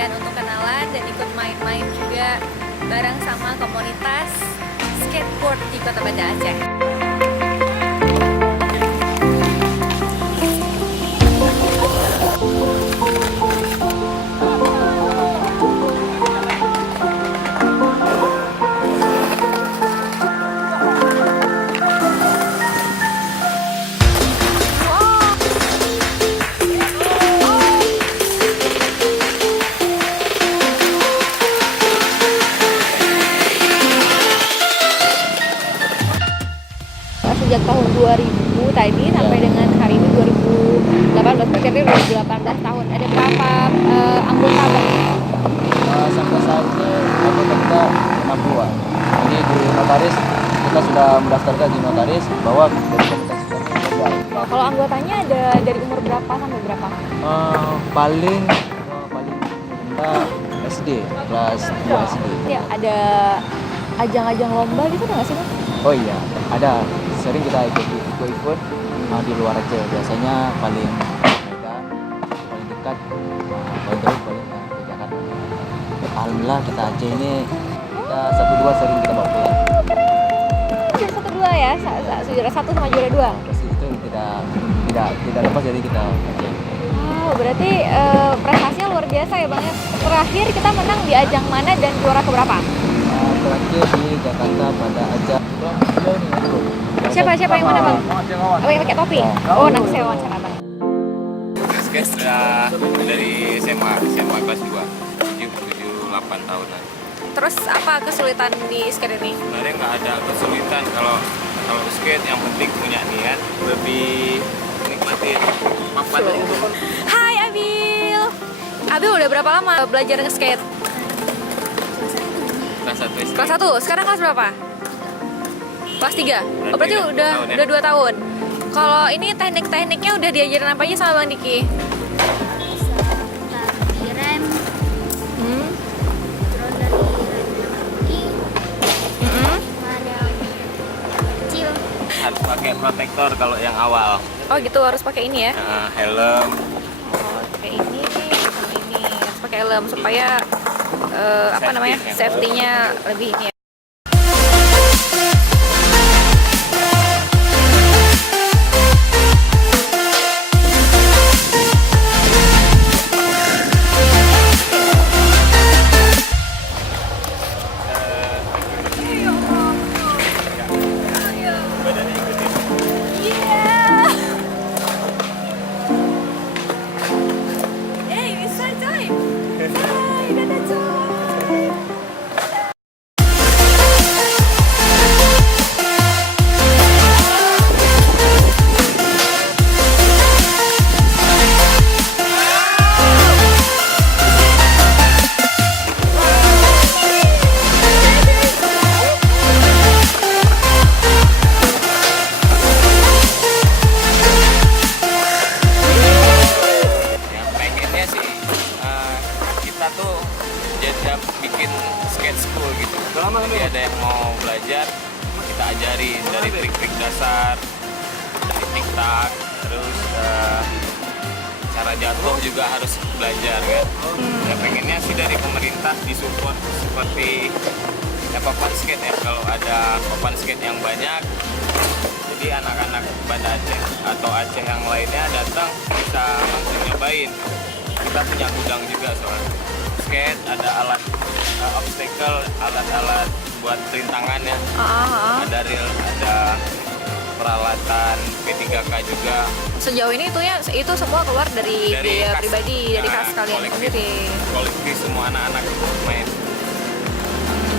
sekalian untuk kenalan dan ikut main-main juga bareng sama komunitas skateboard di Kota Banda Aceh. Sejak tahun 2000 tadi sampai dengan hari ini 2018, berarti 2018 tahun. Ada berapa anggota Bang? Sampai saat ini anggota kita 62. Jadi di notaris kita sudah mendaftarkan di notaris bahwa dari komunitas kita ini legal. Nah, kalau anggotanya ada dari umur berapa sampai berapa? Paling rendah SD, kelas 2 SD. Ya, ada ajang-ajang lomba gitu nggak sih Bang? Oh iya, ada. Sering kita ikut di luar Aceh. Biasanya paling Medan, paling dekat, paling jauh paling ke Jakarta. Alhamdulillah kita Aceh ini kita 1-2 sering kita bawa pulang. Juara 1-2 ya, juara 1 sama juara 2. Pasti itu tidak lepas dari kita Aceh. Wow, berarti prestasinya luar biasa ya Bang ya. Terakhir kita menang di ajang mana dan juara keberapa? Terakhir di Jakarta pada ajang Siapa yang mana Bang? Oh, yang pakai topi? Oh, nanti saya wawancara Bang. Skate sudah dari SMA kelas 2, 7-8 tahunan. Terus apa kesulitan di skate ini? Sebenarnya nggak ada kesulitan kalau skate, yang penting punya niat, lebih nikmatin papan itu. Hai Abil. Abil udah berapa lama belajar nge-skate? Kelas 1 SD. Kelas 1. Sekarang kelas berapa? Kelas 3. Oh, berarti udah 2 tahun. Kalau ini teknik-tekniknya udah diajarin apa aja sama Bang Diki? Di rem, terus dari rem ada kecil. Harus pakai protektor kalau yang awal. Oh gitu, harus pakai ini ya? Helm. Oh, pakai ini, sama ini. Harus pakai helm supaya safety-nya lebih ini ya. Kita bikin skate school gitu. Jadi ada yang mau belajar, kita ajarin dari trik-trik dasar, dari tik-tak, terus cara jatuh juga harus belajar kan. Ya pengennya sih dari pemerintah disupport seperti papan skate ya. Kalau ada papan skate yang banyak, jadi anak-anak Banda Aceh atau Aceh yang lainnya datang bisa langsung nyobain. Kita punya gudang juga soalnya. Skate, ada alat obstacle, alat-alat buat rintangannya, ada reel, ada peralatan P3K juga. Sejauh ini itu semua keluar dari biaya pribadi, dari kas kalian sendiri. Kolektif semua anak-anak main,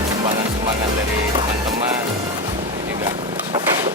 sumbangan-sumbangan dari teman-teman.